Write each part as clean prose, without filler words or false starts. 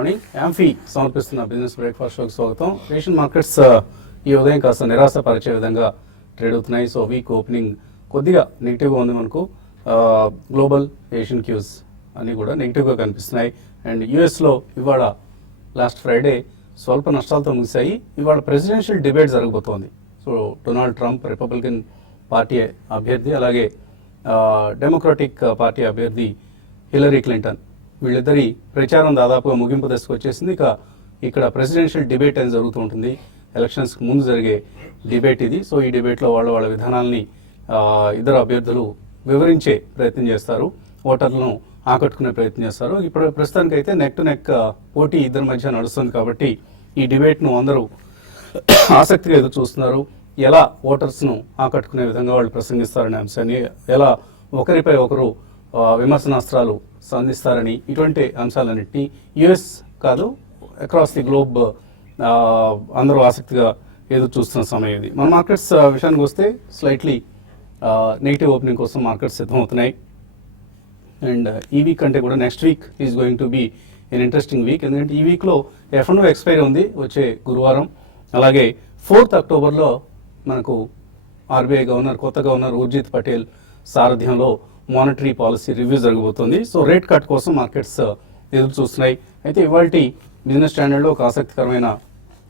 Morning amphi సమర్పిస్తున్న business breakfast షోకి స్వాగతం. ఏషియన్ మార్కెట్స్ ఈ ఉదయం కాస్త నిరాశపరిచే విధంగా ట్రేడ్ అవుతున్నాయి. సో వీక్ ఓపెనింగ్ కొద్దిగా నెగిటివ్గా ఉంది మనకు. గ్లోబల్ ఏషియన్ క్యూస్ అన్నీ కూడా నెగిటివ్గా కనిపిస్తున్నాయి. అండ్ యూఎస్లో ఇవాళ లాస్ట్ ఫ్రైడే స్వల్ప నష్టాలతో ముగిశాయి. ఇవాళ ప్రెసిడెన్షియల్ డిబేట్ జరగబోతోంది. So Donald Trump Republican party అభ్యర్థి, అలాగే డెమోక్రటిక్ పార్టీ అభ్యర్థి హిలరీ క్లింటన్, వీళ్ళిద్దరి ప్రచారం దాదాపుగా ముగింపు దశకు వచ్చేసింది. ఇక్కడ ప్రెసిడెన్షియల్ డిబేట్ అని జరుగుతూ ఉంటుంది. ఎలక్షన్స్కి ముందు జరిగే డిబేట్ ఇది. సో ఈ డిబేట్లో వాళ్ళ విధానాలని ఇద్దరు అభ్యర్థులు వివరించే ప్రయత్నం చేస్తారు, ఓటర్లను ఆకట్టుకునే ప్రయత్నం చేస్తారు. ఇప్పుడు ప్రస్తుతానికైతే నెక్ టు నెక్ పోటీ ఇద్దరి మధ్య నడుస్తుంది. కాబట్టి ఈ డిబేట్ను అందరూ ఆసక్తిగా ఎదురు చూస్తున్నారు. ఎలా ఓటర్స్ను ఆకట్టుకునే విధంగా వాళ్ళు ప్రసంగిస్తారనే అంశాన్ని, ఎలా ఒకరిపై ఒకరు విమర్శనాస్త్రాలు సంధిస్తారని, ఇటువంటి అంశాలన్నింటినీ యుఎస్ కాదు అక్రాస్ ది గ్లోబ్ అందరూ ఆసక్తిగా ఎదురు చూస్తున్న సమయం ఇది. మన మార్కెట్స్ విషయానికి వస్తే స్లైట్లీ నెగిటివ్ ఓపెనింగ్ కోసం మార్కెట్స్ సిద్ధమవుతున్నాయి. అండ్ ఈ వీక్ అంటే కూడా next week is going to be an interesting week. ఎందుకంటే ఈ వీక్లో F&O ఎక్స్పైరీ ఉంది వచ్చే గురువారం. అలాగే 4th అక్టోబర్లో మనకు ఆర్బీఐ గవర్నర్, కొత్త గవర్నర్ ఉర్జిత్ పటేల్ సారథ్యంలో మానిటరీ పాలసీ రివ్యూ జరగబోతోంది. సో రేట్ కట్ కోసం మార్కెట్స్ ఎదురు చూస్తున్నాయి. అయితే ఇవాళ బిజినెస్ స్టాండర్డ్లో ఒక ఆసక్తికరమైన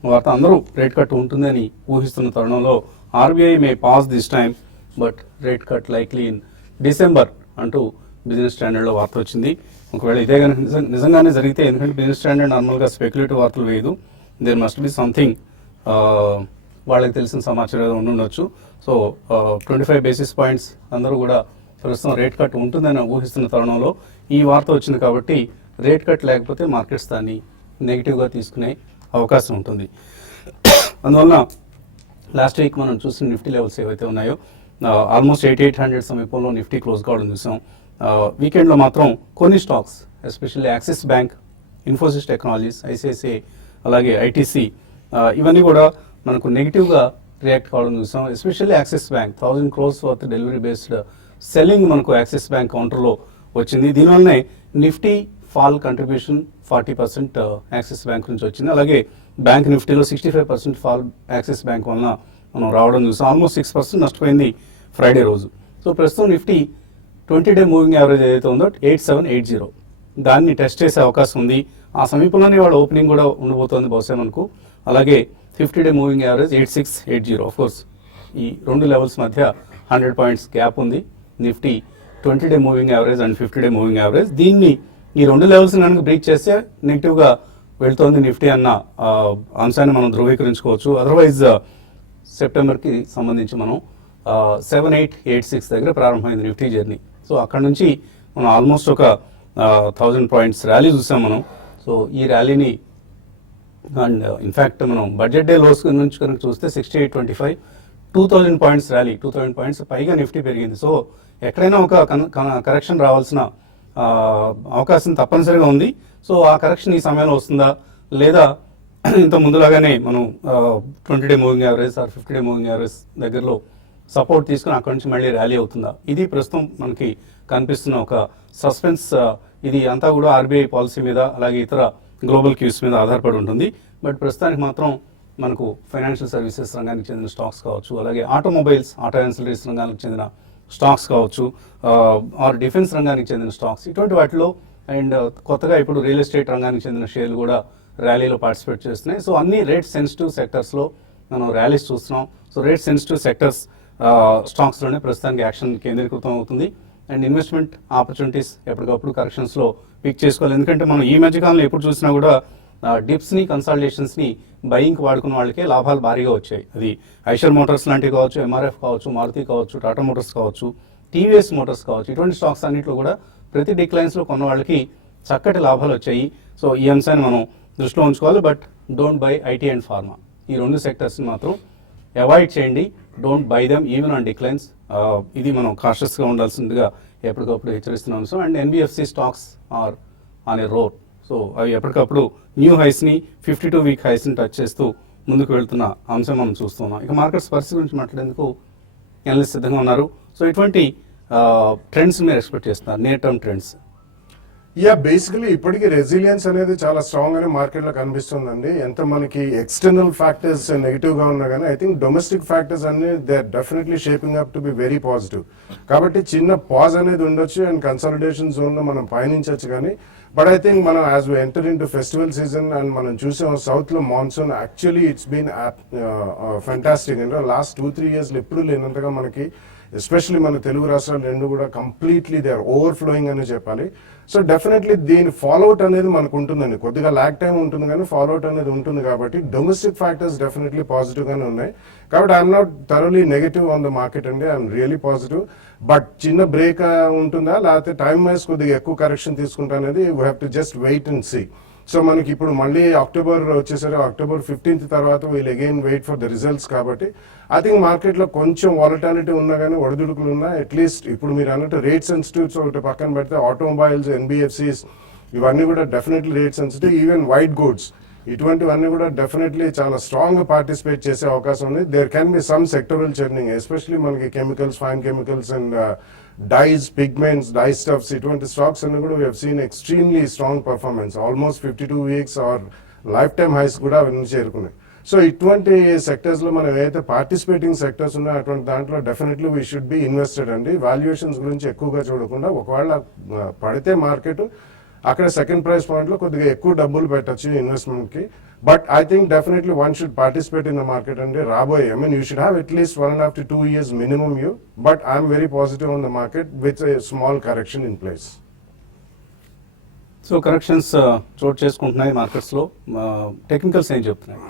వార్త, అందరూ రేట్ కట్ ఉంటుందని ఊహిస్తున్న తరుణంలో RBI May pass this time but rate cut likely in December అంటూ బిజినెస్ స్టాండర్డ్లో వార్త వచ్చింది. ఒకవేళ ఇదే కనుక నిజంగానే జరిగితే, ఎందుకంటే బిజినెస్ స్టాండర్డ్ నార్మల్గా స్పెక్యులేటివ్ వార్తలు వేయదు, దేర్ మస్ట్ బి సంథింగ్ వాళ్ళకి తెలిసిన సమాచారం ఉండొచ్చు. సో 25 బేసిస్ పాయింట్స్ అందరూ కూడా ప్రస్తుతం రేట్ కట్ ఉంటుందని ఊహిస్తున్న తరుణంలో ఈ వార్త వచ్చింది. కాబట్టి రేట్ కట్ లేకపోతే మార్కెట్స్ దాన్ని నెగిటివ్గా తీసుకునే అవకాశం ఉంటుంది. అందువలన లాస్ట్ వీక్ మనం చూసిన నిఫ్టీ లెవెల్స్ ఏవైతే ఉన్నాయో ఆల్మోస్ట్ 8800 సమీపంలో నిఫ్టీ క్లోజ్ కావడం చూసాం. వీకెండ్లో మాత్రం కొన్ని stocks, especially Axis Bank, Infosys technologies, ICICI, అలాగే ఐటీసీ, ఇవన్నీ కూడా మనకు నెగిటివ్గా రియాక్ట్ కావడం చూసాం. Especially Axis Bank 1000 crores worth delivery based selling మనకు యాక్సిస్ బ్యాంక్ కౌంటర్లో వచ్చింది. దీనివల్లనే Nifty fall contribution 40% Axis Bank నుంచి వచ్చింది. అలాగే బ్యాంక్ నిఫ్టీలో 65% ఫాల్ యాక్సిస్ బ్యాంక్ వలన మనం రావడం చూసాం. ఆల్మోస్ట్ 6% నష్టపోయింది ఫ్రైడే రోజు. సో ప్రస్తుతం నిఫ్టీ 20-day మూవింగ్ యావరేజ్ ఏదైతే ఉందో 8780, దాన్ని టెస్ట్ చేసే అవకాశం ఉంది. ఆ సమీపంలోనే వాళ్ళ ఓపెనింగ్ కూడా ఉండబోతోంది బహుశా మనకు. అలాగే 50-day మూవింగ్ యావరేజ్ 8680. ఆఫ్కోర్స్ ఈ రెండు లెవెల్స్ మధ్య 100 points గ్యాప్ ఉంది. Nifty 20-day moving average and 50-day moving average, దీన్ని ఈ రెండు లెవెల్స్ కనుక బ్రేక్ చేస్తే నెగిటివ్గా వెళ్తోంది నిఫ్టీ అన్న అంశాన్ని మనం ధృవీకరించుకోవచ్చు. అదర్వైజ్ సెప్టెంబర్కి సంబంధించి మనం 7886 దగ్గర ప్రారంభమైంది నిఫ్టీ జర్నీ. సో అక్కడ నుంచి మనం ఆల్మోస్ట్ ఒక 1000 points ర్యాలీ చూసాం మనం. సో ఈ ర్యాలీని అండ్ ఇన్ఫ్యాక్ట్ మనం బడ్జెట్ డే లోస్ నుంచి కనుక చూస్తే 6825, 2000 points ర్యాలీ, 2000 points పైగా నిఫ్టీ పెరిగింది. సో ఎక్కడైనా ఒక కరెక్షన్ రావాల్సిన అవకాశం తప్పనిసరిగా ఉంది. సో ఆ కరెక్షన్ ఈ సమయంలో వస్తుందా, లేదా ఇంత ముందులాగానే మనం 20-day moving average are 50-day moving average దగ్గరలో సపోర్ట్ తీసుకుని అక్కడి నుంచి మళ్ళీ ర్యాలీ అవుతుందా, ఇది ప్రస్తుతం మనకి కనిపిస్తున్న ఒక సస్పెన్స్. ఇది అంతా కూడా ఆర్బీఐ పాలసీ మీద, అలాగే ఇతర గ్లోబల్ క్యూస్ మీద ఆధారపడి ఉంటుంది. బట్ ప్రస్తుతానికి మాత్రం మనకు ఫైనాన్షియల్ సర్వీసెస్ రంగానికి చెందిన స్టాక్స్ కావచ్చు, అలాగే ఆటోమొబైల్స్, ఆటో యాన్సిలరీస్ రంగానికి చెందిన స్టాక్స్ కావచ్చు, ఆర్ డిఫెన్స్ రంగానికి చెందిన స్టాక్స్, ఇటువంటి వాటిలో అండ్ కొత్తగా ఇప్పుడు రియల్ ఎస్టేట్ రంగానికి చెందిన షేర్లు కూడా ర్యాలీలో పార్టిసిపేట్ చేస్తున్నాయి. సో అన్ని రేట్ సెన్సిటివ్ సెక్టర్స్లో మనం ర్యాలీస్ చూస్తున్నాం. సో రేట్ సెన్సిటివ్ సెక్టర్స్ స్టాక్స్లోనే ప్రస్తుతానికి యాక్షన్ కేంద్రీకృతం అవుతుంది. అండ్ ఇన్వెస్ట్మెంట్ ఆపర్చునిటీస్ ఎప్పటికప్పుడు కరెక్షన్స్లో పిక్ చేసుకోవాలి. ఎందుకంటే మనం ఈ మధ్యకాలంలో ఎప్పుడు చూసినా కూడా డిప్స్ని, కన్సాలిడేషన్స్ని బయింగ్కి వాడుకున్న వాళ్ళకే లాభాలు భారీగా వచ్చాయి. అది ఐషర్ మోటార్స్ లాంటివి కావచ్చు, ఎంఆర్ఎఫ్ కావచ్చు, మారుతి కావచ్చు, టాటా మోటార్స్ కావచ్చు, టీవీఎస్ మోటార్స్ కావచ్చు, ఇటువంటి స్టాక్స్ అన్నింటిలో కూడా ప్రతి డిక్లైన్స్లో కొన్న వాళ్ళకి చక్కటి లాభాలు వచ్చాయి. సో ఈ అంశాన్ని మనం దృష్టిలో ఉంచుకోవాలి. But don't buy IT and pharma, ఈ రెండు సెక్టర్స్ని మాత్రం అవాయిడ్ చేయండి. Don't buy them even on declines. ఇది మనం కాషియస్గా ఉండాల్సిందిగా ఎప్పటికప్పుడు హెచ్చరిస్తున్న అంశం. And NBFC stocks are on a road. So అవి ఎప్పటికప్పుడు న్యూ హైస్ని, 52-week హైస్ని టచ్ చేస్తూ ముందుకు వెళ్తున్న అంశం మనం చూస్తున్నాం. ఇక మార్కెట్స్ పరిస్థితి గురించి మాట్లాడేందుకు ఎనలిస్ట్ సిద్ధంగా ఉన్నారు. సో ఇటువంటి ట్రెండ్స్ మీరు ఎక్స్పెక్ట్ చేస్తున్నారు, నియర్ టర్మ్ ట్రెండ్స్? బేసికలీ ఇప్పటికీ రెసిలియన్స్ అనేది చాలా స్ట్రాంగ్ అని మార్కెట్ లో కనిపిస్తుందండి. ఎంత మనకి ఎక్స్టర్నల్ ఫ్యాక్టర్స్ నెగిటివ్ గా ఉన్నా కానీ ఐ థింక్ డొమెస్టిక్ ఫ్యాక్టర్స్ అన్ని they are definitely shaping up to be very positive. కాబట్టి చిన్న పాజ్ అనేది ఉండొచ్చు అండ్ కన్సాలిడేషన్ జోన్ లో మనం పయనించవచ్చు కానీ బట్ ఐ థింక్ మనం as we enter into festival season and మనం చూసాం సౌత్ లో monsoon actually it's been fantastic అండి. లాస్ట్ 2-3 years ఎప్పుడు లేనంతగా మనకి ఎస్పెషల్లీ మన తెలుగు రాష్ట్రాలు రెండు కూడా కంప్లీట్లీ దే ఆర్ ఓవర్ఫ్లోయింగ్ అని చెప్పాలి. సో డెఫినెట్లీ దీని ఫాలోఅవుట్ అనేది మనకు ఉంటుందండి. కొద్దిగా ల్యాక్ టైం ఉంటుంది కానీ ఫాలోఅవుట్ అనేది ఉంటుంది కాబట్టి డొమెస్టిక్ ఫ్యాక్టర్స్ డెఫినెట్లీ పాజిటివ్ గానే ఉన్నాయి. కాబట్టి I'm not thoroughly negative on the market అండి, ఐఎమ్ రియలీ పాజిటివ్. బట్ చిన్న బ్రేక్ ఉంటుందా లేకపోతే టైం వైజ్ కొద్దిగా ఎక్కువ కరెక్షన్ తీసుకుంటా అనేది we have to just wait and see. So మనకి ఇప్పుడు మళ్ళీ అక్టోబర్ వచ్చేసరి October 15th తర్వాత we'll again wait for the results. కాబట్టి ఐ థింక్ మార్కెట్లో కొంచెం వాలటాలిటీ ఉన్నా కానీ ఒడిదుడుకులు ఉన్నా అట్లీస్ట్ ఇప్పుడు మీరు అన్నట్టు రేట్ సెన్సిటివ్స్ ఒకటి పక్కన పెడితే ఆటోమొబైల్స్, ఎన్బిఎఫ్సిస్ ఇవన్నీ కూడా definitely rate sensitive. Even white goods ఇటువంటివన్నీ కూడా డెఫినెట్లీ చాలా స్ట్రాంగ్ గా పార్టిసిపేట్ చేసే అవకాశం ఉంది. There can be some sectoral churning especially మనకి chemicals, fine chemicals and dyes, pigments, dye stuffs ఇటువంటి స్టాక్స్ అన్ని కూడా we have seen extremely strong performance. Almost 52 weeks or life time highs కూడా అవన్నీ చేరుకున్నాయి. సో ఇటువంటి సెక్టర్స్ లో మనం ఏదైతే పార్టిసిపేటింగ్ సెక్టర్స్ ఉన్నాయో అటువంటి దాంట్లో definitely we should B invested అండి. వాల్యుయేషన్స్ గురించి ఎక్కువగా చూడకుండా ఒకవేళ పడితే మార్కెట్ అక్కడ సెకండ్ ప్రైస్ పాయింట్ లో కొద్దిగా ఎక్కువ డబ్బులు పెట్టచ్చు ఇన్వెస్ట్మెంట్ కి. But I think definitely one should participate in the market అండి. రాబోయే I mean you should have at least 1.5 to 2 years minimum you. But I'm very positive on the market with a small correction in place. So corrections చోటు చేసుకుంటున్నాయి markets లో. Technicals ఏం చెప్తున్నాయి?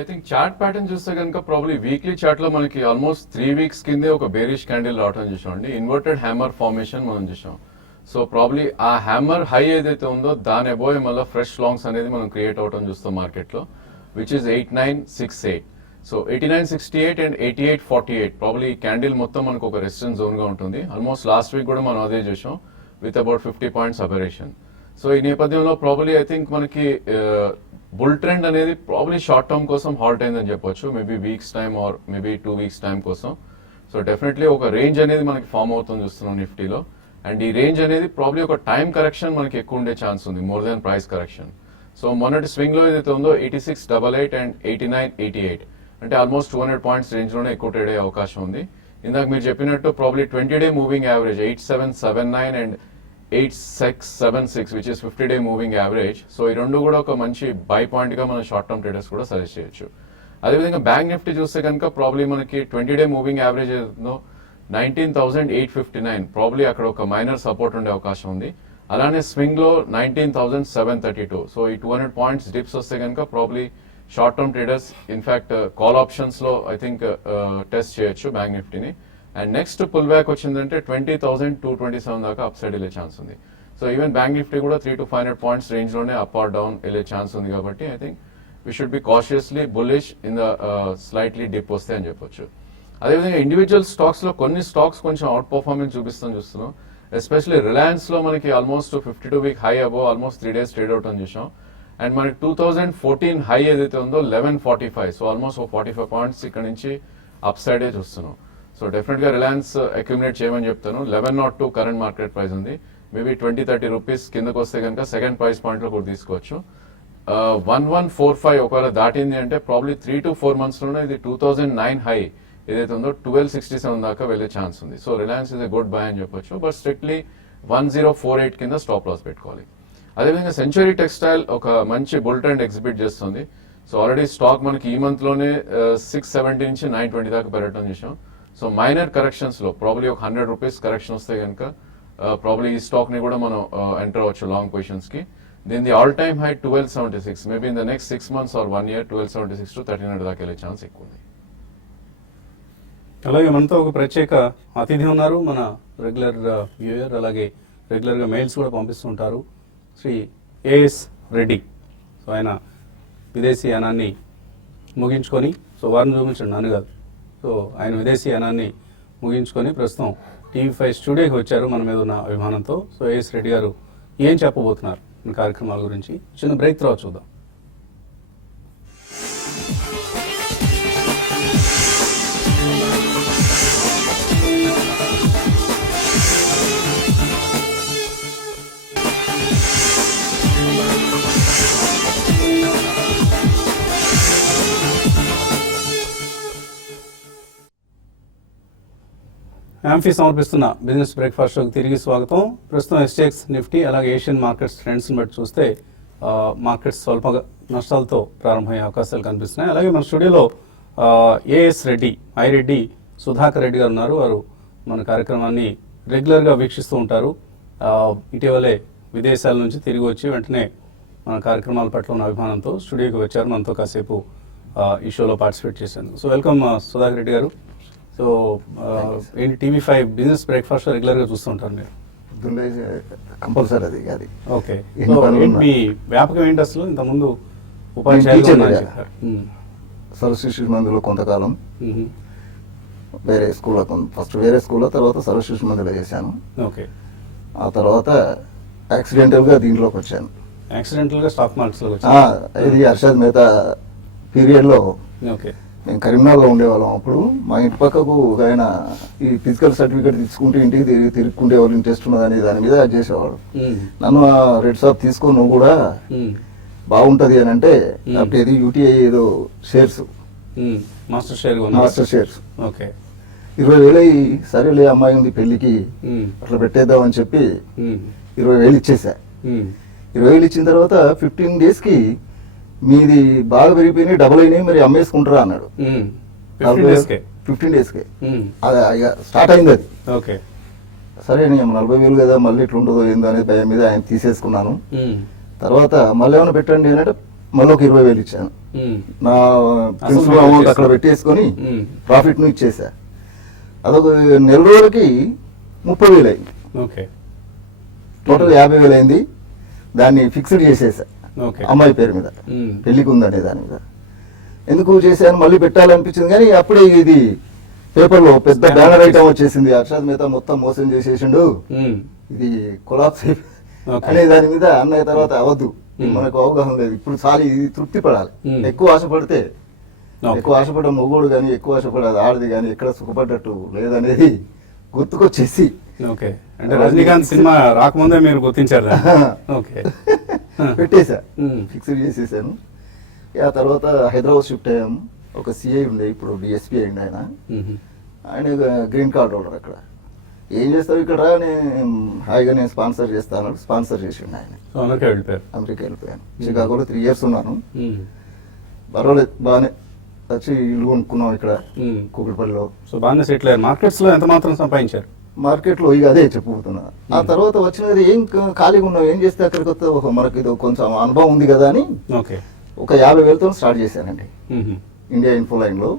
I think chart pattern చూస్తే కనుక probably weekly chart లో మనకి almost 3 weeks కిందే ఒక బేరిష్ క్యాండిల్ రావడం చూసామండి. ఇన్వర్టెడ్ హ్యామర్ ఫార్మేషన్ మనం చూసాం. సో ప్రాబ్లీ ఆ హ్యామర్ హై ఏదైతే ఉందో దాని అబోయ్ మళ్ళీ ఫ్రెష్ లాంగ్స్ అనేది మనం క్రియేట్ అవడం చూస్తాం మార్కెట్ లో, which is 8968. So 8968 and 8848 probably candle మొత్తం మనకు ఒక రెసిస్టెన్స్ జోన్ గా ఉంటుంది. ఆల్మోస్ట్ లాస్ట్ వీక్ కూడా మనం అదే చూసాం with about 50 points aberration. So ఈ నేపథ్యంలో ప్రాబ్లీ ఐ థింక్ మనకి బుల్ ట్రెండ్ అనేది ప్రాబ్లీ షార్ట్ టర్మ్ కోసం హాల్ట్ అయిందని చెప్పొచ్చు, maybe weeks time or maybe 2 weeks time కోసం. సో డెఫినెట్లీ ఒక రేంజ్ అనేది మనకి ఫామ్ అవుతుంది చూస్తున్నాం నిఫ్టీలో. అండ్ ఈ రేంజ్ అనేది ప్రాబ్లీ ఒక టైం కరెక్షన్ మనకి ఎక్కువ ఉండే ఛాన్స్ ఉంది more than price correction. So మొన్నటి స్వింగ్ లో ఏదైతే ఉందో 8688 అండ్ 8988 అంటే ఆల్మోస్ట్ 200 points రేంజ్ లోనే ఎక్కువ ట్రేడ్ అయ్యే అవకాశం ఉంది. ఇందాక మీరు చెప్పినట్టు probably 20-day moving average 8779 and 8676 which is 50-day moving average. So ఈ రెండు కూడా ఒక మంచి బై పాయింట్ గా మన షార్ట్ టర్మ్ ట్రేడర్స్ కూడా సజెస్ట్ చేయొచ్చు. అదేవిధంగా బ్యాంక్ నిఫ్టీ చూస్తే కనుక ప్రాబ్లీ మనకి 20-day మూవింగ్ యావరేజ్ ఏదో 19,859 ప్రాబ్లీ అక్కడ ఒక మైనర్ సపోర్ట్ ఉండే అవకాశం ఉంది. అలానే స్వింగ్ లో 19,732. సో ఈ 200 points డిప్స్ వస్తే కనుక probably short term traders in fact call options లో ఐ థింక్ టెస్ట్ చేయొచ్చు బ్యాంక్ నిఫ్టీని. అండ్ నెక్స్ట్ పుల్ బ్యాక్ వచ్చిందంటే 20,227 దాకా అప్ సైడ్ వెళ్ళే ఛాన్స్ ఉంది. సో ఈవెన్ బ్యాంక్ నిఫ్టీ కూడా 300 to 500 points రేంజ్ లోనే అప్ ఆర్ డౌన్ వెళ్ళే ఛాన్స్ ఉంది. కాబట్టి I think we should be cautiously bullish in the slightly dip వస్తే అని చెప్పొచ్చు. అదేవిధంగా ఇండివిజువల్ స్టాక్స్ లో కొన్ని స్టాక్స్ కొంచెం అవుట్ పర్ఫార్మెన్స్ చూస్తున్నాం. ఎస్పెషల్లీ రిలయన్స్ లో మనకి ఆల్మోస్ట్ 52-week హై అబో ఆల్మోస్ట్ 3 days ట్రేడ్ అవుట్ అని చూసాం. అండ్ మనకి 2014 హై ఏదైతే ఉందో 1145. సో ఆల్మోస్ట్ 45 points ఇక్కడ నుంచి అప్ సైడే చూస్తున్నాం. సో డెఫినెట్ గా రిలయన్స్ అక్యుమిలేట్ చేయమని చెప్తాను. 1102 కరెంట్ మార్కెట్ ప్రైస్ ఉంది. మేబీ 20-30 rupees కిందకు వస్తే కనుక సెకండ్ ప్రైస్ పాయింట్ లో కూడా తీసుకోవచ్చు. 1145 ఒకవేళ దాటింది అంటే ప్రాబ్లీ 3 to 4 months లోనే ఇది 2009 హై ఏదైతే ఉందో 1267 దాకా వెళ్ళే ఛాన్స్ ఉంది. So Reliance is a good bye అని చెప్పొచ్చు. బట్ స్ట్రిక్ట్లీ 1048 కింద స్టాప్ లాస్ పెట్టుకోవాలి. అదేవిధంగా సెంచరీ టెక్స్టైల్ ఒక మంచి బుల్ ట్రెండ్ ఎగ్జిబిట్ చేస్తుంది. సో ఆల్రెడీ స్టాక్ మనకి ఈ మంత్ లోనే 670 నుంచి 920 దాకా పెరగడం చేసాం. సో మైనర్ కరెక్షన్స్ లో ప్రాబ్లీ ఒక 100 rupees కరెక్షన్ వస్తే కనుక ప్రాబ్లీ ఈ స్టాక్ ని కూడా మనం ఎంటర్ అవ్వచ్చు లాంగ్ పొజిషన్స్ కి. దీని all time high 1276. Maybe in the next 6 months or 1 year 1276 to 1300 దాకా వెళ్ళే ఛాన్స్ ఎక్కువ ఉంది. అలాగే మనతో ఒక ప్రత్యేక అతిథి ఉన్నారు, మన రెగ్యులర్ వ్యూయర్, అలాగే రెగ్యులర్గా మెయిల్స్ కూడా పంపిస్తుంటారు, శ్రీ ఏఎస్ రెడ్డి. సో ఆయన విదేశీ యానాన్ని ముగించుకొని, సో వారిని చూపించండి నన్ను కాదు, సో ఆయన విదేశీ యానాన్ని ముగించుకొని ప్రస్తుతం TV5 స్టూడియోకి వచ్చారు మన మీద ఉన్న అభిమానంతో. సో ఏఎస్ రెడ్డి గారు ఏం చెప్పబోతున్నారు ఈ కార్యక్రమాల గురించి? చిన్న బ్రేక్ తర్వాత చూద్దాం. యాంఫీ సమర్పిస్తున్న బిజినెస్ బ్రేక్ఫాస్ట్ షోకి తిరిగి స్వాగతం. ప్రస్తుతం ఎస్టెక్స్, నిఫ్టీ అలాగే ఏషియన్ మార్కెట్స్ ట్రెండ్స్ని బట్టి చూస్తే మార్కెట్స్ స్వల్ప నష్టాలతో ప్రారంభమయ్యే అవకాశాలు కనిపిస్తున్నాయి. అలాగే మన స్టూడియోలో ఏఎస్ రెడ్డి, రెడ్డి సుధాకర్ రెడ్డి గారు ఉన్నారు. వారు మన కార్యక్రమాన్ని రెగ్యులర్గా వీక్షిస్తూ ఉంటారు. ఇటీవలే విదేశాల నుంచి తిరిగి వచ్చి వెంటనే మన కార్యక్రమాల పట్ల ఉన్న అభిమానంతో స్టూడియోకి వచ్చారు. మనతో కాసేపు ఈ షోలో పార్టిసిపేట్ చేశాను. సో వెల్కమ్ సుధాకర్ రెడ్డి గారు. సో ఏంటి టీవీ5 బిజినెస్ బ్రేక్ఫాస్ట్ రెగ్యులర్గా చూస్తూ ఉంటారు మీరు? కంపల్సరీ అది. ఓకే. సో ఏంటి మీ వ్యాపకం ఏంటి అసలు? ఇంతకుముందు ఉపాధ్యాయులు చెప్పారు. సర్వశిశు మందులో కొంతకాలం వేరే స్కూల్లో, ఫస్ట్ వేరే స్కూల్లో, తర్వాత సర్వశిశు మందులో చేశాను. ఓకే. ఆ తర్వాత యాక్సిడెంటల్గా దీంట్లోకి వచ్చాను. యాక్సిడెంటల్గా స్టాక్ మార్కెట్స్లో ఇది హర్షద్ మెహతా పీరియడ్లో ఓకే. మేము కరీంనగర్లో ఉండేవాళ్ళం. అప్పుడు మా ఇంటి పక్కకు ఒక ఆయన ఈ ఫిజికల్ సర్టిఫికేట్ తీసుకుంటే ఇంటికి తిరుగుకుంటే వాళ్ళు ఇంట్రెస్ట్ ఉన్నదని దాని మీద చేసేవాడు. నన్ను ఆ రెడ్ షాప్ తీసుకొని నువ్వు కూడా బాగుంటది అని అంటే అప్పుడు ఏది యూటీఐ ఏదో షేర్స్, మాస్టర్ షేర్స్ ఓకే 20,000 సరేలే అమ్మాయి ఉంది పెళ్లికి అట్లా పెట్టేద్దామని చెప్పి 20,000 ఇచ్చేసా. 20,000 ఇచ్చిన తర్వాత 15 డేస్కి మీది బాగా పెరిగిపోయినాయి, డబుల్ అయినాయి, మరి అమ్మేసుకుంటారా అన్నాడు. 15 డేస్కే అది ఇక స్టార్ట్ అయింది అది. ఓకే. సరే నేను 40,000 కదా మళ్ళీ ఇట్లా ఉండదో ఏందో అనేది భయం మీద ఆయన తీసేసుకున్నాను. తర్వాత మళ్ళీ ఏమైనా పెట్టండి అని అంటే మళ్ళీ ఒక 20,000 ఇచ్చాను. నా ప్రిన్సిపల్ అమౌంట్ అక్కడ పెట్టేసుకొని ప్రాఫిట్ ను ఇచ్చేసా. అదొక నెల రోజులకి 30,000 అయింది. ఓకే. టోటల్ 50,000 అయింది. దాన్ని ఫిక్స్డ్ చేసేసా అమ్మాయి పేరు మీద, పెళ్లికి ఉందనే దాని మీద. ఎందుకు చేశాను మళ్ళీ పెట్టాలనిపించింది, కానీ అప్పుడే ఇది పేపర్లో పెద్ద బ్యానర్ ఐటమ్ వచ్చేసింది, హర్షద్ మెహతా మొత్తం మోసం చేసేసిండు, ఇది కొలాప్స్ అనే దాని మీద. అన్నయ్య తర్వాత అవద్దు, మనకు అవగాహన లేదు, ఇప్పుడు చాలు, ఇది తృప్తి పడాలి. ఎక్కువ ఆశపడితే, ఎక్కువ ఆశపడ్డ మొగోడు కానీ ఎక్కువ ఆశపడేది ఆడది కానీ ఎక్కడ సుఖపడ్డట్టు లేదనేది గుర్తుకొచ్చేసి ఓకే. అంటే రజనీకాంత్ సినిమా రాకముందే మీరు గుర్తించారు. ఓకే. పెట్టేశా, ఫిక్స్డ్ చేసేసాను. ఆ తర్వాత హైదరాబాద్ షిఫ్ట్ అయ్యాము. ఒక సిఐ ఉండే, ఇప్పుడు డిఎస్పీ అయింది ఆయన. ఆయన గ్రీన్ కార్డ్ హోల్డర్. అక్కడ ఏం చేస్తావు ఇక్కడ, నేను హాయిగా నేను స్పాన్సర్ చేస్తాను, స్పాన్సర్ చేసిండు ఆయన. అమెరికా వెళ్ళిపోయాను. చికాగోలో 3 years ఉన్నాను. పర్వాలేదు, బాగానే వచ్చి ఇల్లు కొనుక్కున్నాం ఇక్కడ కూకట్పల్లిలో. సో బాగానే సెటిల్ అయ్యారు. మార్కెట్స్లో ఎంత మాత్రం సంపాదించారు? మార్కెట్లో ఇక అదే చెప్పుతున్నా. ఆ తర్వాత వచ్చినది ఏం ఖాళీగా ఉన్నాం, ఏం చేస్తే అక్కడికి వస్తే మనకి ఇది కొంచెం అనుభవం ఉంది కదా అని ఒక 50,000తో స్టార్ట్ చేశానండి. ఇండియా ఇన్ఫోలైన్లో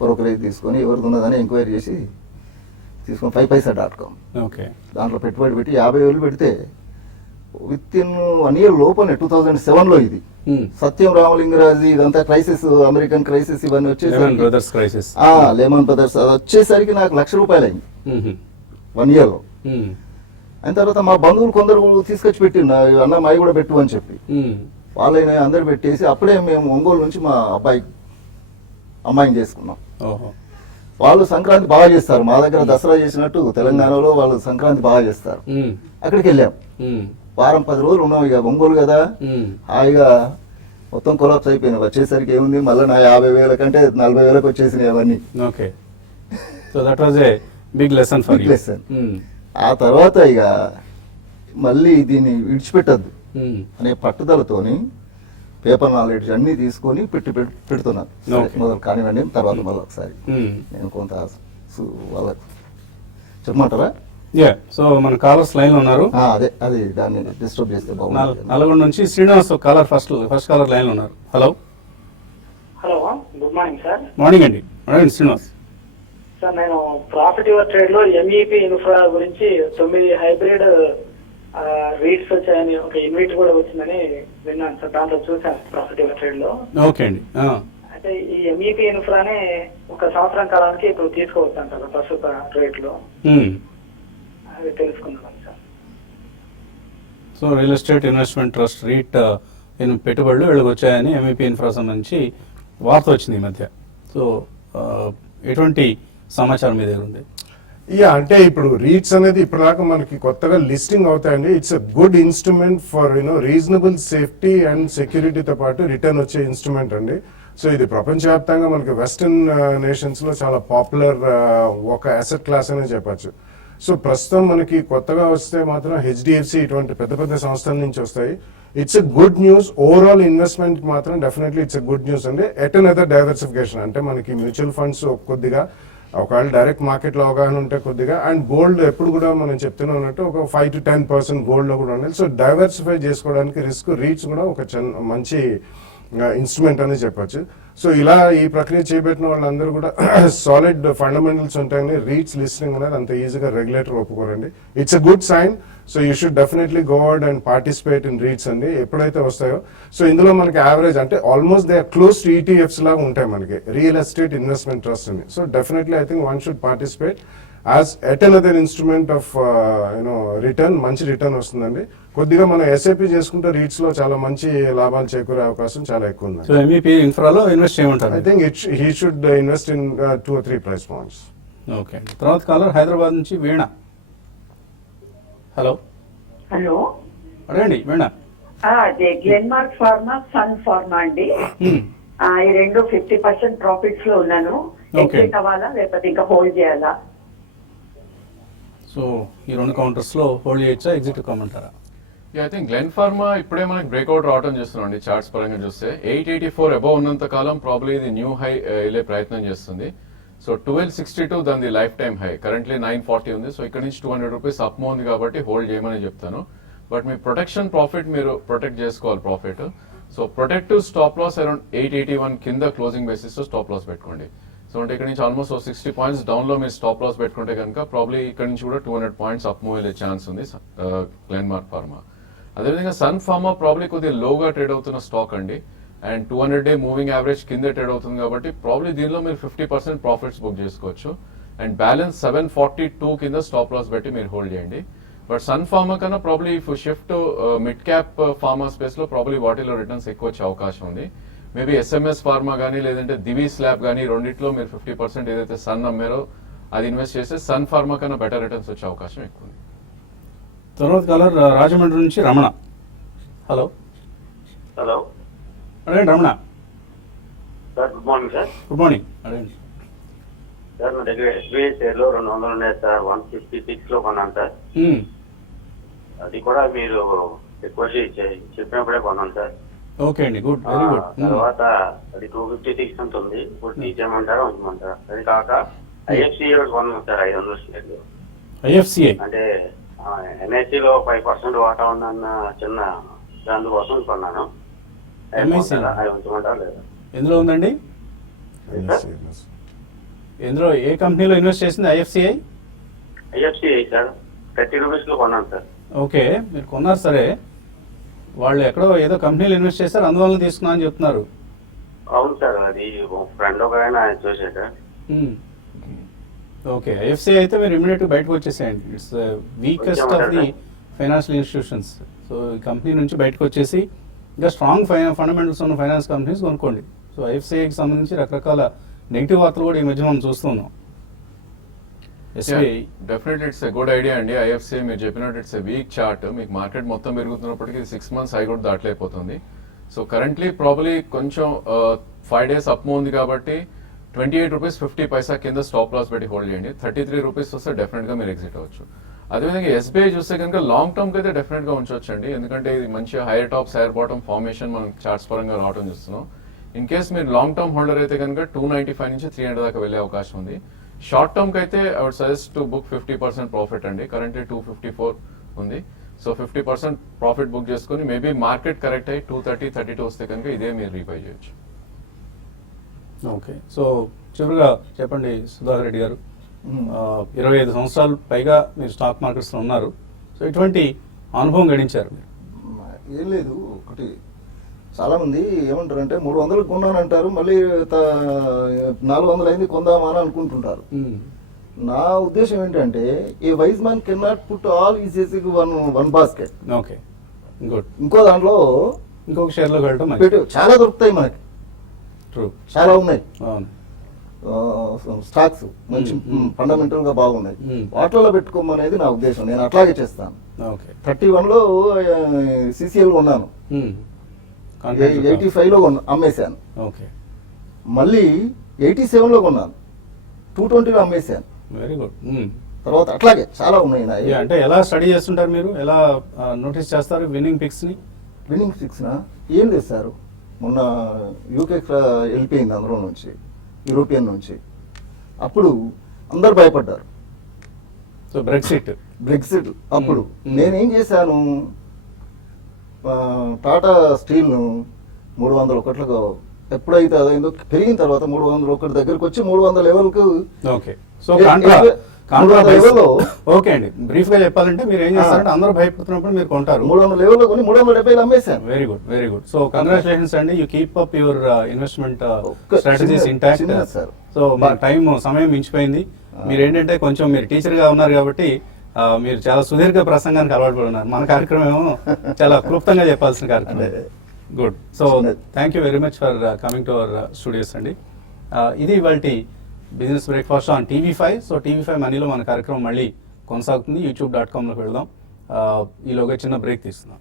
బ్రోకరేజ్ తీసుకొని ఎవరికి ఉన్నదని ఎంక్వైరీ చేసి తీసుకొని 5paisa.com దాంట్లో పెట్టుబడి పెట్టి 50,000 పెడితే విత్ ఇన్ 1 year లోపలనే 2007లో ఇది సత్యం రామలింగరాజు ఇదంతా క్రైసిస్, అమెరికన్ క్రైసిస్ ఇవన్నీ వచ్చేసరికి లెమన్ బ్రదర్స్ అది వచ్చేసరికి నాకు ₹1,00,000 అయింది 1 yearలో. అయిన తర్వాత మా బంధువులు కొందరు తీసుకొచ్చి పెట్టిండు, అన్న మాయి కూడా పెట్టు అని చెప్పి వాళ్ళైనా అందరు పెట్టేసి అప్పుడే మేము ఒంగోలు నుంచి మా అమ్మాయిని చేసుకున్నాం. వాళ్ళు సంక్రాంతి బాగా చేస్తారు, మా దగ్గర దసరా చేసినట్టు తెలంగాణలో వాళ్ళు సంక్రాంతి బాగా చేస్తారు. అక్కడికి వెళ్ళాం, వారం 10 రోజులు ఉన్నాం. ఇక ఒంగోలు కదా, హాయిగా మొత్తం కొలాప్స్ అయిపోయినాయి. వచ్చేసరికి ఏముంది, మళ్ళీ నా 50,000 కంటే 40,000 వచ్చేసినాయి అవన్నీ. Big lesson. ఆ తర్వాత ఇక మళ్ళీ దీన్ని విడిచిపెట్టద్దు అనే పట్టుదలతోని పేపర్ నాలెడ్జ్ అన్ని తీసుకొని పెడుతున్నాను. మొదలు కానివ్వండి, తర్వాత మళ్ళీ ఒకసారి నేను కొంత వాళ్ళకు చెప్పమంటారా? సో మన కాలర్స్ లైన్ ఉన్నారు. అదే అది దాన్ని డిస్టర్బ్ చేస్తే బాగుంది. నల్గొండ నుంచి Srinivas caller first caller line ఉన్నారు. Hello good morning sir. Morning అండి. Morning Srinivas sir. నేను ప్రాఫిట్ యువర్ ట్రేడ్ లో MEP ఇన్ఫ్రా గురించి 9 హైబ్రిడ్ రీడ్స్ వచ్చాయని ఒక ఇన్విట్ కూడా వచ్చిందని విన్నాను సార్. దాంట్లో చూసాను ప్రాఫిట్ యువర్ ట్రేడ్ లో. ఓకే అండి. అయితే ఈ MEP ఇన్ఫ్రానే 1 సంవత్సరం కాలానికి ఇప్పుడు తీసుకోవచ్చు అంటారు ప్రస్తుత రేట్ లో, అది తెలుసుకున్నాను సార్. So real estate investment trust REIT పెట్టుబడులు వీళ్ళకి వచ్చాయని MEP ఇన్ఫ్రా సంబంధించి వార్త వచ్చింది ఈ మధ్య. సో ఎటువంటి సమాచారం మీ దగ్గర ఉంది? అంటే ఇప్పుడు రీట్స్ అనేది ఇప్పటిదాకా మనకి కొత్తగా లిస్టింగ్ అవుతాయండి. It's a good instrument for reasonable safety and సెక్యూరిటీతో పాటు రిటర్న్ వచ్చే ఇన్స్ట్రుమెంట్ అండి. సో ఇది ప్రపంచవ్యాప్తంగా మనకి వెస్టర్న్ నేషన్స్లో చాలా పాపులర్ ఒక అసెట్ క్లాస్ అనే చెప్పచ్చు. సో ప్రస్తుతం మనకి కొత్తగా వస్తే మాత్రం హెచ్డిఎఫ్సి ఇటువంటి పెద్ద పెద్ద సంస్థల నుంచి వస్తాయి. It's a good news. Overall investment మాత్రం definitely it's a good news అండి. ఎట్ అనదర్ డైవర్సిఫికేషన్ అంటే మనకి మ్యూచువల్ ఫండ్స్ కొద్దిగా, ఒకవేళ డైరెక్ట్ మార్కెట్లో అవగాహన ఉంటే కొద్దిగా, అండ్ గోల్డ్ ఎప్పుడు కూడా మనం చెప్తూనే ఉన్నట్టు ఒక 5 to 10% గోల్డ్లో కూడా ఉండాలి. సో డైవర్సిఫై చేసుకోవడానికి రిస్క్ రీచ్ కూడా ఒక మంచి ఇన్స్ట్రుమెంట్ అని చెప్పొచ్చు. సో ఇలా ఈ ప్రక్రియ చేపట్టిన వాళ్ళందరూ కూడా సాలిడ్ ఫండమెంటల్స్ ఉంటాయని రీట్స్ లిస్టింగ్ అనేది అంత ఈజీగా రెగ్యులేటర్ ఒప్పుకోరండి. It's a good sign. So you should definitely go out and participate in REITs అండి ఎప్పుడైతే వస్తాయో. సో ఇందులో మనకి యావరేజ్ అంటే almost they are close to ఈటీఎఫ్స్ లాగా ఉంటాయి మనకి, రియల్ ఎస్టేట్ ఇన్వెస్ట్మెంట్ ట్రస్ట్ అని. So definitely I think one should participate as at another instrument of return. మంచి రిటర్న్ వస్తుందండి. కొద్దిగా మనం ఎస్ఐపి చేసుకుంటే రీట్స్ లో చాలా మంచి లాభాలు చేకూరే అవకాశం చాలా ఎక్కువ ఉంది. సో ఎంఈపీ ఇన్ఫ్రాలో ఇన్వెస్ట్ చేయమంటారు. I think he should invest in 2 or 3 price points. Okay అండి. తర్వాత కాలర్ హైదరాబాద్ నుంచి వీణ. హలో హలో, అడగండి వీణ. అదే గ్లెన్మార్క్ ఫార్మా, సన్ ఫార్మా అండి. ఈ రెండు 50% ప్రాఫిట్స్ లో ఉన్నాను. Okay. ఎగ్జిట్ అవ్వాలా లేకపోతే ఇంకా హోల్డ్ చేయాలా? సో ఈ రెండు కౌంటర్స్ లో హోల్డ్ చేయొచ్చా, ఎగ్జిట్ కమ్మంటారా? ఐ థింక్ గ్లెన్ ఫార్మా ఇప్పుడే మనకి బ్రేక్అవుట్ రావడం చూస్తున్నాం చార్ట్స్ పరంగా చూస్తే 884 అబౌవ్ ఉన్నంత కాలం ప్రాబ్లీ ఇది న్యూ హై వెళ్ళే ప్రయత్నం చేస్తుంది. సో 1262 దాని లైఫ్ టైం హై, కరెంట్లీ 940 ఉంది. సో ఇక్కడ నుంచి 200 రూపీస్ అప్ ఉంది కాబట్టి హోల్డ్ చేయమని చెప్తాను. బట్ మీ ప్రొటెక్షన్ ప్రాఫిట్ మీరు ప్రొటెక్ట్ చేసుకోవాలి profit. So protective stop loss around 881 కింద క్లోజింగ్ బేసిస్ తో స్టాప్ లాస్ పెట్టుకోండి. సో అంటే ఇక్కడ నుంచి ఆల్మోస్ట్ 60 పాయింట్స్ డౌన్ లో మీరు స్టాప్ లాస్ పెట్టుకుంటే కనుక ప్రాబ్లీ ఇక్కడ నుంచి కూడా 200 పాయింట్స్ అప్ మూవ్ వెళ్ళే ఛాన్స్ ఉంది గ్లెన్మార్క్ ఫార్మా. అదేవిధంగా సన్ ఫార్మా ప్రాబ్లీ కొద్దిగా లోగా ట్రేడ్ అవుతున్న స్టాక్ అండి, అండ్ 200-day మూవింగ్ యావరేజ్ కింద ట్రేడ్ అవుతుంది కాబట్టి ప్రాబ్లీ దీనిలో మీరు 50% ప్రాఫిట్స్ బుక్ చేసుకోవచ్చు. అండ్ బ్యాలెన్స్ 742 కింద స్టాప్ లాస్ పెట్టి మీరు హోల్డ్ చేయండి. బట్ సన్ ఫార్మా కన్నా probably if shift mid cap pharma space లో ప్రాబ్లీ వాటిలో రిటర్న్స్ ఎక్కువ వచ్చే అవకాశం ఉంది. మేబీ ఎస్ఎంఎస్ ఫార్మా కానీ లేదంటే దివి స్లాబ్ కానీ రెండిట్లో మీరు 50% ఏదైతే సన్ అమ్మారో అది ఇన్వెస్ట్ చేస్తే సన్ ఫార్మా కన్నా బెటర్ రిటర్న్స్ వచ్చే అవకాశం ఎక్కువ ఉంది. తర్వాత కాలర్ రాజమండ్రి నుంచి రమణ. హలో హలో అడగండి Ramana. Sir, good morning sir. Good morning. అడగండి సార్, నా దగ్గర ఎస్బీఐ షేర్లు 200 ఉన్నాయి సార్. 156 లో కొన్నాను సార్. అది కూడా మీరు ఎక్కువ చెప్పినప్పుడే కొన్నాను సార్. ఓకే అండి, గుడ్, వెరీ గుడ్. తర్వాత అది 256 అంత ఉంది. ఇప్పుడు తీసేయమంటారా ఉంచమంటారా? అది కాక ఐఎఫ్సిఐ కొన్నాను సార్ 500 షేర్లు. ఐఎఫ్సిఐ అంటే ఎన్ఐసిలో 5% వాటా ఉందన్న చిన్న దానికోసం కొన్నాను. MIC లో? అది ఉంచమంటారా లేదా? ఎందులో ఉందండి? ఎందులో ఏ కంపెనీలో ఇన్వెస్ట్ చేసింది? ఐఎఫ్సిఐ ఐఎఫ్సిఐ సార్ 30 రూపీస్ లో కొన్నాను సార్. ఓకే, మీరు కొన్నారు సరే, వాళ్ళు ఎక్కడో ఏదో కంపెనీలో ఇన్వెస్ట్ చేశారు అందువల్ల తీసుకున్నా అని చెప్తున్నారు. అవును సార్, అది ఫ్రెండ్ ఒక ఆయన చూసాడు. ఓకే, ఐఎఫ్సిఐ అయితే మీరు ఇమీడియట్ బయటకు వచ్చేసేయండి. It's weakest of the financial institutions. So ఈ కంపెనీ నుంచి బయటకు వచ్చేసి ఇంకా స్ట్రాంగ్ ఫండమెంటల్స్ ఉన్న ఫైనాన్స్ కంపెనీస్ కొనుక్కోండి. సో ఐఎఫ్సిఐకి సంబంధించి రకరకాల నెగిటివ్ వార్తలు కూడా ఈ మధ్య మనం చూస్తున్నాం. SBI definitely it's a good idea అండి. ఐఎఫ్సిఐ మీరు చెప్పినట్టు ఇట్స్ ఎ వీక్ చార్ట్. మీకు మార్కెట్ మొత్తం పెరుగుతున్నప్పటికీ 6 months హై కూడా దాటలేకపోతుంది. సో కరెంట్లీ ప్రాబ్లీ కొంచెం 5 days అప్ ఉంది కాబట్టి 28 రూపీస్ 50 పైసా కింద స్టాప్ లాస్ పెట్టి హోల్డ్ చేయండి. 33 రూపీస్ వస్తే డెఫినెట్ గా మీరు ఎగ్జిట్ అవ్వచ్చు. అదేవిధంగా ఎస్బీఐ చూస్తే కనుక లాంగ్ టర్మ్ కి అయితే డెఫినెట్ గా ఉంచవచ్చు అండి, ఎందుకంటే ఇది మంచి hire tops hire bottom formation మనం చార్ట్స్ పరంగా రావడం చూస్తున్నాం. ఇన్ కేస్ మీరు లాంగ్ టర్మ్ హోల్డర్ అయితే కనుక 295 నుంచి 300 దాకా వెళ్ళే అవకాశం ఉంది. షార్ట్ టర్మ్ కి అయితే I would suggest to book 50% profit అండి. కరెంట్లీ 254 ఉంది. సో 50% ప్రాఫిట్ బుక్ చేసుకుని మేబీ మార్కెట్ కరెక్ట్ అయ్యి 230-32 వస్తే కనుక ఇదే మీరు రీపై చేయొచ్చు. ఓకే, సో చివరిగా చెప్పండి సుధాకర్ రెడ్డి గారు, 25 సంవత్సరాలు పైగా మీరు స్టాక్ మార్కెట్స్లో ఉన్నారు. సో ఇటువంటి అనుభవం గడించారు మీరు. ఏం లేదు, ఒకటి చాలామంది ఏమంటారంటే 300 కొన్నానంటారు, మళ్ళీ 400 అయింది కొందామా అని అనుకుంటుంటారు. నా ఉద్దేశం ఏంటంటే ఏ wise man can not put all is one basket. Okay, good. ఇంకో దాంట్లో ఇంకొక షేర్లోకి వెళ్ళడం చాలా దొరుకుతాయి మనకి, ట్రూ, చాలా ఉన్నాయి అవును. స్టాక్స్ మంచి ఫండమెంటల్ గా బాగున్నాయి, వాటిలో పెట్టుకోమనేది నా ఉద్దేశం. నేను అట్లాగే చేస్తాను. ఓకే, 31లో సిసిఎల్ కొన్నాను, 85లో అమ్మేశాను. ఓకే, మళ్ళీ 87లో కొన్నాను, 220లో అమ్మేశాను. Very good. తర్వాత అట్లాగే చాలా ఉన్నాయి నా అంటే ఎలా స్టడీ చేస్తుంటారు మీరు, ఎలా నోటీస్ చేస్తారు విన్నింగ్ పిక్స్ ని? విన్నింగ్ సిక్స్నా ఏం లేదు సార్, మొన్న యూకే వెళ్ళిపోయింది అందులో నుంచి, యూరోపియన్ నుంచి. అప్పుడు అందరు భయపడ్డారు సో బ్రెక్సిట్. అప్పుడు నేనేం చేశాను, టాటా స్టీల్ను 301లకు ఎప్పుడైతే అదైందో పెరిగిన తర్వాత 301 దగ్గరకు వచ్చి 300 లెవెల్కు. ఓకే. సో ఓకే అండి, బ్రీఫ్ గా చెప్పాలంటే మీరు ఏం చేస్తారంటే అందరూ భయపడుతున్నప్పుడు మీరు కొంటారు, 300 లెవెల్లో కొని 370 అమ్మేశాను. Very good, very good. So congratulations అండి, you keep up your investment strategies intact. చిన్న సార్. సో మా సమయం మించిపోయింది. మీరు ఏంటంటే కొంచెం మీరు టీచర్ గా ఉన్నారు కాబట్టి మీరు చాలా సుదీర్ఘ ప్రసంగానికి అలవాటు పడి ఉన్నారు. మన కార్యక్రమం ఏమో చాలా క్లుప్తంగా చెప్పాల్సిన కార్యక్రమం. Good. So thank you very much for coming to our studios అండి. ఇది ఇవాల్టి business breakfast on TV5. So TV5 మనీలో మన కార్యక్రమం మళ్ళీ కొనసాగుతుంది. youtube.com లోకి వెళ్దాం. ఈలోగా చిన్న బ్రేక్ తీసుకుందాం.